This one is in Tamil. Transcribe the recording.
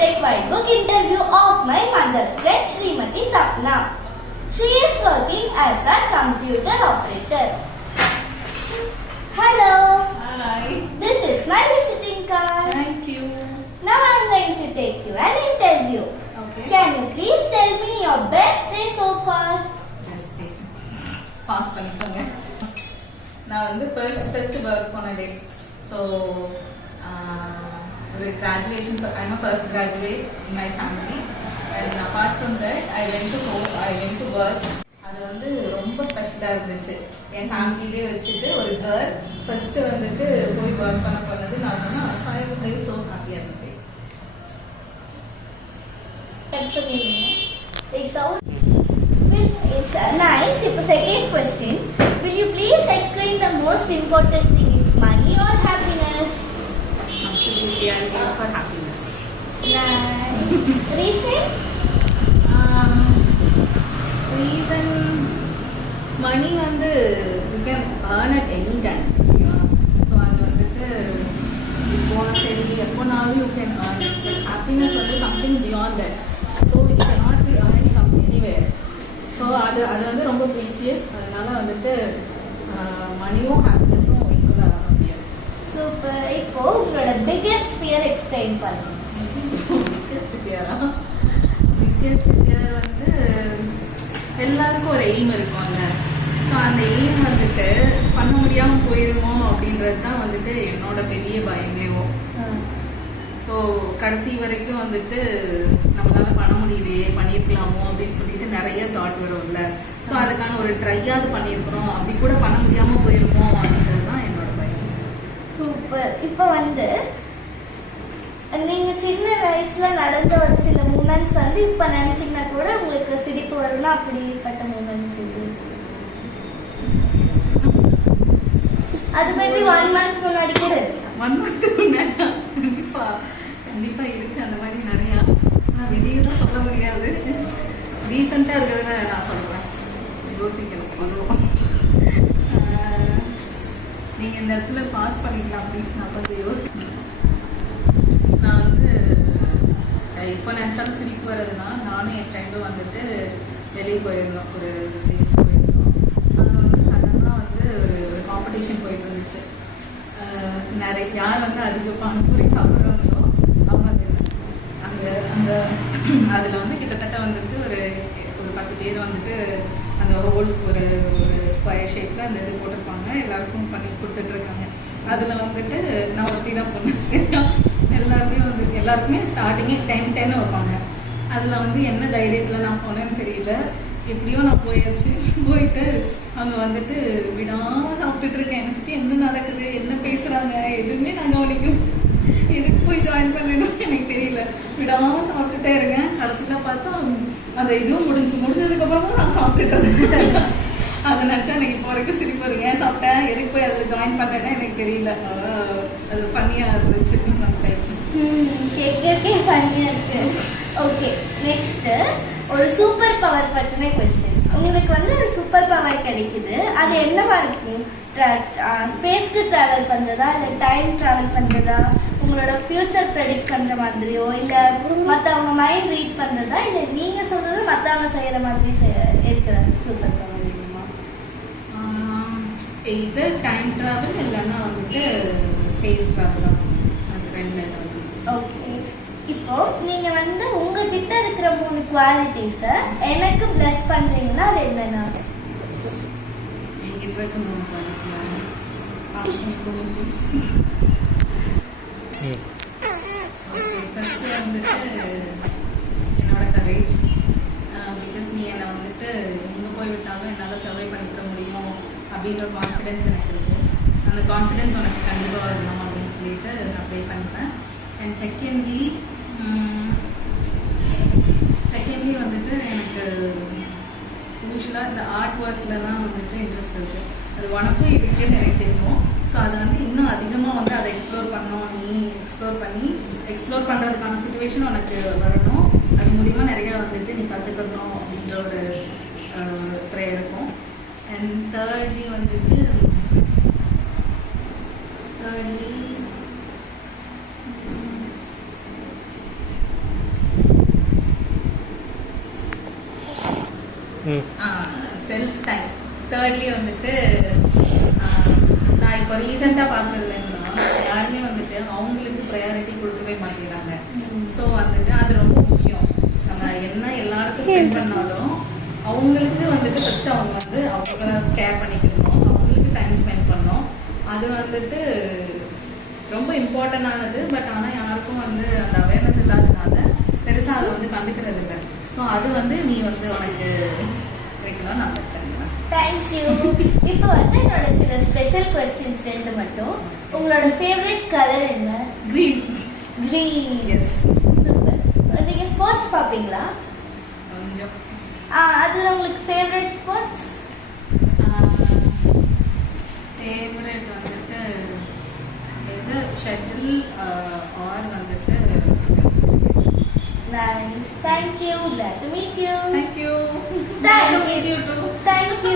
take white book interview of my mother's friend Srimati Sapna. She is working as a computer operator. Hello. Hi. This is my visiting card. Thank you. Now I am going to take you an interview. Okay. Can you please tell me your best day so far? Best day. Pass பண்ணிக்கோங்க. நான் வந்து first work பண்ண day. So with graduation, I'm a first graduate in my family, and apart from that, I went to work. அது வந்து ரொம்ப ஸ்பெஷலா இருந்துச்சு. என் ஃபேமிலியே வச்சுட்டு ஒரு கேர்ள் ஃபர்ஸ்ட் வந்துட்டு போய் ஒர்க் பண்ண போனது நான் சொன்னா I was so happy at the day. It's nice. It's a second question. Will you please explain the most important thing? Is money or happiness? Absolutely, I'm here for happiness. Nice. Reason? Reason, money வந்து you can earn at any time. So அது வந்துட்டு இப்போ சரி எப்போனாலும் you can earn it. But happiness வந்து something beyond that. So which cannot be earned anywhere. So அது வந்து ரொம்ப precious. அதனால வந்துட்டு மணியும் ஹாப்பினஸும் ஈக்குவலாக ஆக முடியாது. சூப்பர். இப்போ உங்களோட பிக்கெஸ்ட் ஃபியர் எக்ஸ்பிளைன் பண்ணுங்க. பிக்கெஸ்ட் ஃபியர் வந்து எல்லாருக்கும் ஒரு எய்ம் இருக்கும்ல. ஸோ அந்த எய்ம் வந்துட்டு பண்ண முடியாமல் போயிருமோ அப்படின்றது தான் வந்துட்டு என்னோட பெரிய பயமேவும். ஸோ கடைசி வரைக்கும் வந்துட்டு நம்மளால பண்ண முடியலையே பண்ணியிருக்கலாமோ அப்படின்னு சொல்லிட்டு நிறைய தாட் வரும்ல. ஸோ அதுக்கான ஒரு ட்ரையாவது பண்ணியிருக்கிறோம், அப்படி கூட பண்ண முடியாமல் போயிருமோ அப்படின்றது தான் என்னோட பயம். சூப்பர். இப்போ வந்து நீங்க சின்ன வயசுல நடந்த ஒரு சில மூமெண்ட்ஸ் வந்து இப்ப நினைச்சீங்கன்னா கூட உங்களுக்கு சிரிப்பு வரும்னா அப்படிப்பட்ட மூமெண்ட்ஸ் இது. அது மேபி 1 month முன்னாடி கூட இருக்கு. 1 month முன்னாடி கண்டிப்பா இருக்கு அந்த மாதிரி நிறைய. நான் வெளியே தான் சொல்ல முடியாது. ரீசெண்டா இருக்கிறத நான் சொல்றேன். யோசிக்கணும். அதுவும் நீங்க இந்த இடத்துல பாஸ் பண்ணிக்கலாம் ப்ளீஸ். நான் கொஞ்சம் யோசிக்கணும். நான் வந்து இப்போ நினைச்சாலும் சிரிப்பு வருதுன்னா நானும் என் ஃப்ரெண்டும் வந்துட்டு வெளியே போயிருந்தோம், ஒரு பிளேஸ் போயிருந்தோம். அங்கே வந்து சடனாக வந்து ஒரு காம்படிஷன் போயிட்டு இருந்துச்சு. நிறைய யார் வந்து அதிக பானிபூரி சாப்பிட்றாங்களோ அவங்க அங்கே அந்த அதில் வந்து கிட்டத்தட்ட வந்துட்டு ஒரு 10 பேர் வந்துட்டு அந்த ஹோல் ஒரு ஸ்கொயர் ஷேப்பில் அந்த இது போட்டிருப்பாங்க, எல்லாருக்கும் பண்ணி கொடுத்துட்ருக்காங்க. அதில் வந்துட்டு நான் ஒருத்தி தான் போனேன். சரியா எல்லாருக்குமே ஸ்டார்டிங்கே 10 வைப்பாங்க. அதில் வந்து என்ன தைரியத்தில் நான் போனேன்னு தெரியல, எப்படியோ நான் போயாச்சு. போயிட்டு அவங்க வந்துட்டு விடாமல் சாப்பிட்டுட்டு இருக்கேன். என்னை சுற்றி என்ன நடக்குது, என்ன பேசுகிறாங்க எதுவுமே நான் கவனிக்கும். எதுக்கு போய் ஜாயின் பண்ணணும் எனக்கு தெரியல. விடாமல் சாப்பிட்டுட்டே இருக்கேன். கடைசியில் பார்த்தா அந்த இதுவும் முடிஞ்சதுக்கப்புறமா நான் சாப்பிட்டுட்டேன். அதை நினச்சா எனக்கு இப்போ வரைக்கும் சிரிப்பு வரும். ஏன் சாப்பிட்டேன், எதுக்கு போய் அதில் ஜாயின் பண்ணேன்னா எனக்கு தெரியல. அது ஃபன்னியாக இருந்துச்சு. கேட்கறதுக்கே ஃபன்னியா இருக்கு. ஓகே, நெக்ஸ்ட் ஒரு சூப்பர் பவர் பத்தின क्वेश्चन. உங்களுக்கு வந்து ஒரு சூப்பர் பவர் கிடைக்குது, அது என்னவா இருக்கும்? ஸ்பேஸ்க்கு டிராவல் பண்றதா, இல்ல டைம் டிராவல் பண்றதா, உங்களோட ஃபியூச்சர் ப்ரெடிக்ட் பண்ற மாதிரியோ, இல்ல மத்தவங்க மைண்ட் ரீட் பண்றதா, இல்ல நீங்க சொல்றது மத்தவங்க செய்யற மாதிரி இருக்கிற சூப்பர் பவர் இருக்குமா? இது டைம் டிராவல் இல்லைன்னா வந்துட்டு ஸ்பேஸ் டிராவல். அது ரெண்டு. ஓகே, இப்போ நீங்க வந்து உங்ககிட்ட இருக்கிற 3 குவாலிட்டிஸ எனக்கு பிளஸ் பண்றீங்கன்னா அது என்னன்னா? என்கிட்ட இருக்க 3 குவாலிட்டியா? ஃபர்ஸ்ட் வந்துட்டு என்னோட கரேஜ். பிகாஸ் நீ என்னை வந்துட்டு எங்கே போய் விட்டாலும் என்னால் சர்வை பண்ணிக்க முடியும் அப்படின்ற கான்ஃபிடென்ஸ் எனக்கு இருக்கு. அந்த கான்ஃபிடென்ஸ் உனக்கு கண்டிப்பாக வரணும் அப்படின்னு சொல்லிட்டு நான் ப்ளே பண்ணிப்பேன். அண்ட் செகண்ட்லி வந்துட்டு எனக்கு யூஸ்வலாக இந்த ஆர்ட் ஒர்க்லலாம் வந்துட்டு இன்ட்ரெஸ்ட் இருக்குது. அது உனக்கும் இருக்குன்னு எனக்கு தெரியும். ஸோ அதை வந்து இன்னும் அதிகமாக வந்து அதை எக்ஸ்ப்ளோர் பண்ணணும். நீ எக்ஸ்ப்ளோர் பண்ணுறதுக்கான சுச்சுவேஷன் உனக்கு வரணும். அது மூலிமா நிறையா வந்துட்டு நீ கற்றுக்கணும் அப்படின்ற ஒரு ட்ரை இருக்கும். அண்ட் தேர்ட்லி வந்துட்டு தேர்ட்லி வந்துட்டு நான் இப்போ ரீசெண்டா பாக்குறதுல யாருமே வந்துட்டு அவங்களுக்கு ப்ரையாரிட்டி கொடுக்கவே மாட்டேங்கிறாங்க. ஸோ வந்துட்டு அது ரொம்ப முக்கியம். நம்ம என்ன எல்லாருக்கும் ஸ்பெண்ட் பண்ணாலும் அவங்களுக்கு வந்துட்டு ஃபர்ஸ்ட் அவங்க வந்து அவங்க கேர் பண்ணிக்கணும், அவங்களுக்கு டைம் ஸ்பெண்ட் பண்ணணும். அது வந்துட்டு ரொம்ப இம்பார்ட்டன்டானது. பட் ஆனால் யாருக்கும் வந்து அந்த அவேர்னஸ் இல்லாதனால பெருசாக அதை வந்து கண்டுக்கிறது இல்லை. ஸோ அது வந்து நீ வந்து உனக்கு வைக்கணும்னு நான் பெஸ்ட் பண்ணிக்கிறேன். தேங்க்யூ. இப்போ வந்து என்னோட சில ஸ்பெஷல் கொஸ்டின்ஸ் 2 மட்டும். உங்களோட ஃபேவரட் கலர் என்ன? கிரீன். கிரீன். எஸ். சூப்பர். நீங்க ஸ்போர்ட்ஸ் பாப்பீங்களா? கொஞ்சம். அதுல உங்களுக்கு ஃபேவரட் ஸ்போர்ட்ஸ்? ஃபேவரட் வந்துட்டு எது ஷட்டில் ஆர் வந்துட்டு. Nice. Thank you. Glad to meet you. Thank you. Thank Glad to meet you too. Thank you.